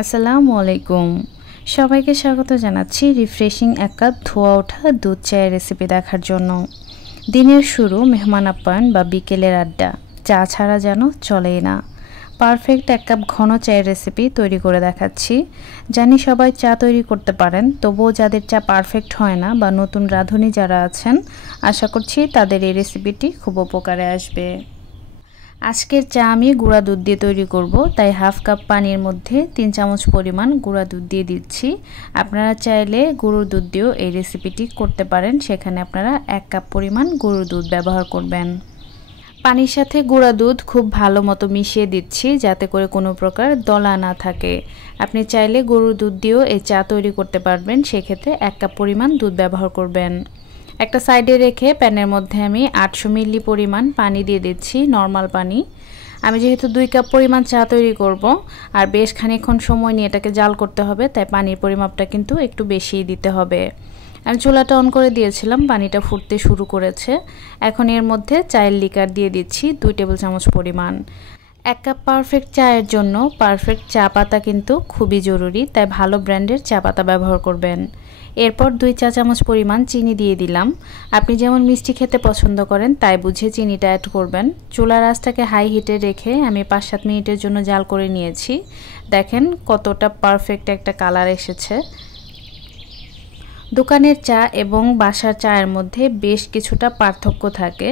আসসালামু আলাইকুম সবাইকে স্বাগত জানাচ্ছি রিফ্রেশিং এক কাপ ধোয়া ওঠা দুধ চায়ের রেসিপি দেখার জন্য। দিনের শুরু মেহমান আপ্যায়ন বা বিকেলের আড্ডা চা ছাড়া যেন চলেই না। পারফেক্ট এক কাপ ঘন চায়ের রেসিপি তৈরি করে দেখাচ্ছি। জানি সবাই চা তৈরি করতে পারেন, তবুও যাদের চা পারফেক্ট হয় না বা নতুন রাঁধুনি যারা আছেন, আশা করছি তাদের এই রেসিপিটি খুব উপকারে আসবে। আজকের চা আমি গুঁড়া দুধ দিয়ে তৈরি করব, তাই হাফ কাপ পানির মধ্যে 3 চামচ পরিমাণ গুঁড়া দুধ দিয়ে দিচ্ছি। আপনারা চাইলে গরুর দুধ দিয়েও এই রেসিপিটি করতে পারেন, সেখানে আপনারা 1 কাপ পরিমাণ গরুর দুধ ব্যবহার করবেন। পানির সাথে গুঁড়া দুধ খুব ভালো মতো মিশিয়ে দিচ্ছি, যাতে করে কোনো প্রকার দলা না থাকে। আপনি চাইলে গরুর দুধ দিয়েও এই চা তৈরি করতে পারবেন, সেক্ষেত্রে 1 কাপ পরিমাণ দুধ ব্যবহার করবেন। একটা সাইডে রেখে প্যানের মধ্যে আমি 800 মিলি পরিমাণ পানি দিয়ে দিচ্ছি, নরমাল পানি। আমি যেহেতু 2 কাপ পরিমাণ চা তৈরি করব আর বেশ খানিকক্ষণ সময় নিয়ে এটাকে জাল করতে হবে, তাই পানির পরিমাপটা কিন্তু একটু বেশিই দিতে হবে। আমি চুলাটা অন করে দিয়েছিলাম, পানিটা ফুটতে শুরু করেছে। এখন এর মধ্যে চায়ের লিকার দিয়ে দিচ্ছি 2 টেবিল চামচ পরিমাণ। 1 কাপ পারফেক্ট চায়ের জন্য পারফেক্ট চা পাতা কিন্তু খুবই জরুরি, তাই ভালো ব্র্যান্ডের চা পাতা ব্যবহার করবেন। এরপর 2 চা চামচ পরিমাণ চিনি দিয়ে দিলাম। আপনি যেমন মিষ্টি খেতে পছন্দ করেন তাই বুঝে চিনিটা অ্যাড করবেন। চুলার আঁচটাকে হাই হিটে রেখে আমি 5-7 মিনিটের জন্য জাল করে নিয়েছি। দেখেন কতটা পারফেক্ট একটা কালার এসেছে। দোকানের চা এবং বাসার চায়ের মধ্যে বেশ কিছুটা পার্থক্য থাকে।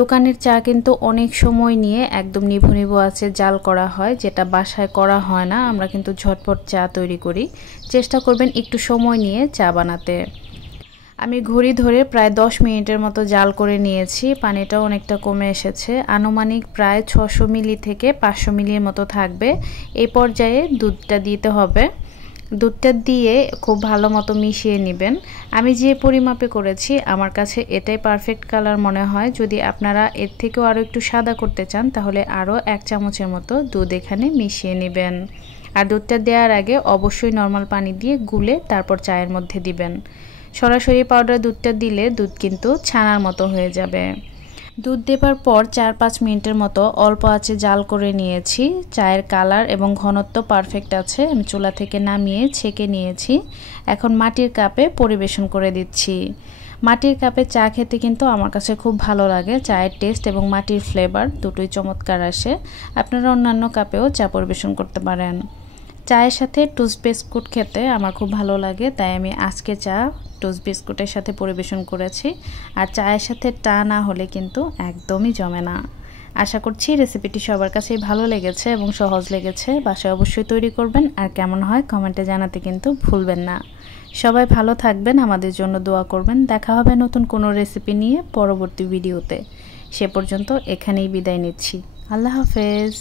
দোকানের চা কিন্তু অনেক সময় নিয়ে একদম নিভু নিভু আছে জাল করা হয়, যেটা বাসায় করা হয় না। আমরা কিন্তু ঝটপট চা তৈরি করি। চেষ্টা করবেন একটু সময় নিয়ে চা বানাতে। আমি ঘড়ি ধরে প্রায় 10 মিনিটের মতো জাল করে নিয়েছি। পানিটাও অনেকটা কমে এসেছে, আনুমানিক প্রায় 600 মিলি থেকে 500 মিলির মতো থাকবে। এই পর্যায়ে দুধটা দিতে হবে। দুধটা দিয়ে খুব ভালো মতো মিশিয়ে নেবেন। আমি যে পরিমাপে করেছি আমার কাছে এটাই পারফেক্ট কালার মনে হয়। যদি আপনারা এর থেকেও আরও একটু সাদা করতে চান তাহলে আরও 1 চামচের মতো দুধ এখানে মিশিয়ে নেবেন। আর দুধটা দেওয়ার আগে অবশ্যই নর্মাল পানি দিয়ে গুলে তারপর চায়ের মধ্যে দিবেন। সরাসরি পাউডার দুধটা দিলে দুধ কিন্তু ছানার মতো হয়ে যাবে। দুধ দেবার পর 4-5 মিনিটের মতো অল্প আঁচে জাল করে নিয়েছি। চায়ের কালার এবং ঘনত্ব পারফেক্ট আছে। আমি চুলা থেকে নামিয়ে ছেঁকে নিয়েছি। এখন মাটির কাপে পরিবেশন করে দিচ্ছি। মাটির কাপে চা খেতে কিন্তু আমার কাছে খুব ভালো লাগে। চায়ের টেস্ট এবং মাটির ফ্লেভার দুটোই চমৎকার আসে। আপনারা অন্যান্য কাপেও চা পরিবেশন করতে পারেন। চায়ের সাথে টোস্ট বিস্কুট খেতে আমার খুব ভালো লাগে, তাই আমি আজকে চা টোস্ট বিস্কুটের সাথে পরিবেশন করেছি। আর চায়ের সাথে টা না হলে কিন্তু একদমই জমে না। আশা করছি রেসিপিটি সবার কাছেই ভালো লেগেছে এবং সহজ লেগেছে। বাসায় অবশ্যই তৈরি করবেন, আর কেমন হয় কমেন্টে জানাতে কিন্তু ভুলবেন না। সবাই ভালো থাকবেন, আমাদের জন্য দোয়া করবেন। দেখা হবে নতুন কোনো রেসিপি নিয়ে পরবর্তী ভিডিওতে। সে পর্যন্ত এখানেই বিদায় নিচ্ছি। আল্লাহ হাফেজ।